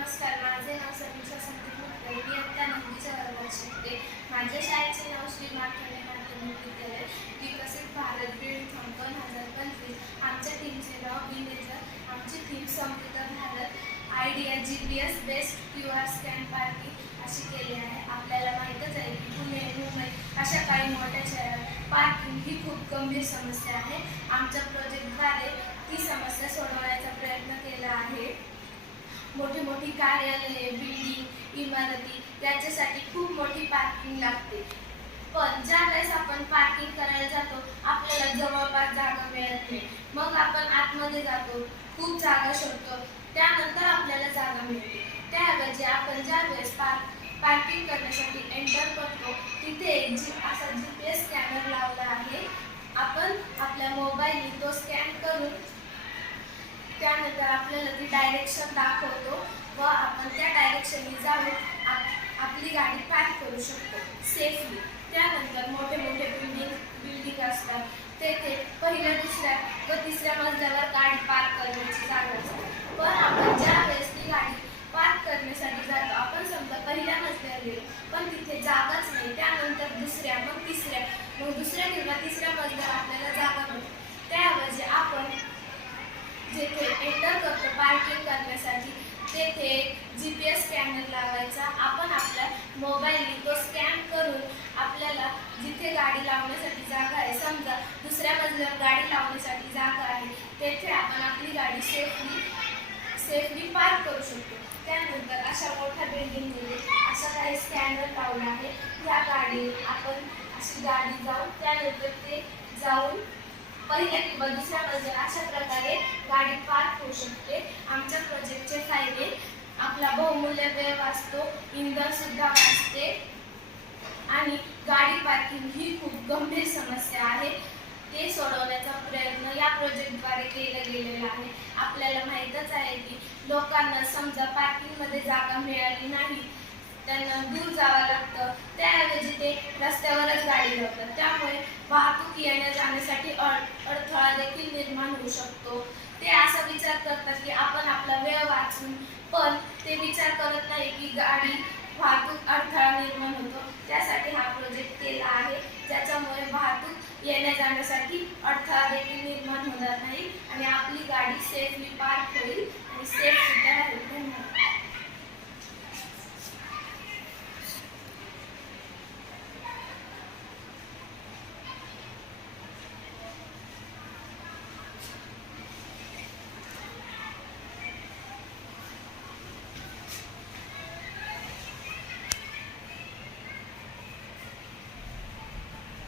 नमस्कार, माझे नाव समीक्षा संदीप मुटकर. मी इयत्ता 9वीच्या वर्गात शिकते. माझ्या शाळेचे नाव श्री मार्कंडेय माध्यमिक विद्यालय, विकसित भारत बीड 2025. आमच्या टीमचे नाव विनेजर. आमची टीम समृद्ध Bharat idea GPS based QR scan parking अशी केली आहे. आपल्याला माहीतच आहे की पुणे, मुंबई अशा काही मोठ्या शहरात पार्किंग ही खूप गंभीर समस्या आहे. आमच्या प्रोजेक्टद्वारे ती समस्या सोडवण्याचा प्रयत्न केला आहे. मोठी मोठी कार्यालये, बिल्डिंग, इमारती याच्यासाठी खूप मोठी पार्किंग लागते. पण ज्या वेळेस आपण पार्किंग करायला जातो आपल्याला जवळपास जागा मिळत नाही. मग आपण आतमध्ये जातो, खूप जागा शोधतो, त्यानंतर आपल्याला जागा मिळते. त्याऐवजी आपण ज्या वेळेस पार्किंग करण्यासाठी एंटर करतो तिथे एक असा GPS स्कॅनर लावला आहे. आपण आपल्या मोबाईलने तो स्कॅन करून त्यानंतर आपल्याला ती डायरेक्शन दाखवतो व आपण त्या डायरेक्शनने जाऊन आपली गाडी पार्क करू शकतो सेफली. त्यानंतर मोठे मोठे बिल्डिंग असतात, तेथे पहिल्या, दुसऱ्या व तिसऱ्या मजल्यावर गाडी पार्क करण्याची जागा असते. पण आपण ज्या वेळेस ती गाडी पार्क करण्यासाठी जातो, आपण समजा पहिल्या मजल्यावर गेलो पण तिथे जागाच नाही, त्यानंतर दुसऱ्या, मग तिसऱ्या, मग दुसऱ्या किंवा तिसऱ्या मजल्यावर आपल्याला जागा मिळते. त्याऐवजी आपण जेथे एंटर करतो पार्किंग करण्यासाठी तेथे GPS स्कॅनर लावायचा. आपण आपल्या मोबाईलने तो स्कॅन करून आपल्याला जिथे गाडी लावण्यासाठी जागा आहे, समजा दुसऱ्या मजल्यावर गाडी लावण्यासाठी जागा आहे, तेथे आपण आपली गाडी सेफली पार्क करू शकतो. त्यानंतर अशा मोठ्या बिल्डिंगमध्ये अशा काही स्कॅनर लावला आहे. या गाडी आपण अशी गाडी जाऊन त्यानंतर ते जाऊन पहिल्या किंवा दुसऱ्या मजल्यावर अशा प्रकारे गाडी पार्क होऊ शकते. आमच्या प्रोजेक्टचे फायदे: आपला बहुमूल्य वेळ वाचतो, इंधन सुद्धा वाचते आणि गाडी पार्किंग ही खूप गंभीर समस्या आहे. ते सोडवण्याचा प्रयत्न या प्रोजेक्टद्वारे केला गेलेला आहे. आपल्याला माहीतच आहे की लोकांना समजा पार्किंगमध्ये जागा मिळाली नाही, त्यांना दूर जावं लागतं, त्याऐवजी ते रस्त्यावरच गाडी लावतात. त्यामुळे वाहतूक येण्या जाण्यासाठी अडथळा देखील निर्माण होऊ शकतो. ते असा विचार करतात की आपण आपला वेळ वाचून, पण ते विचार करत नाही की वाहतूक अडथळा निर्माण होतो. त्यासाठी हा प्रोजेक्ट केला आहे, ज्याच्यामुळे वाहतूक येण्या जाण्यासाठी अडथळा देखील निर्माण होणार नाही आणि आपली गाडी सेफली पार्क होईल.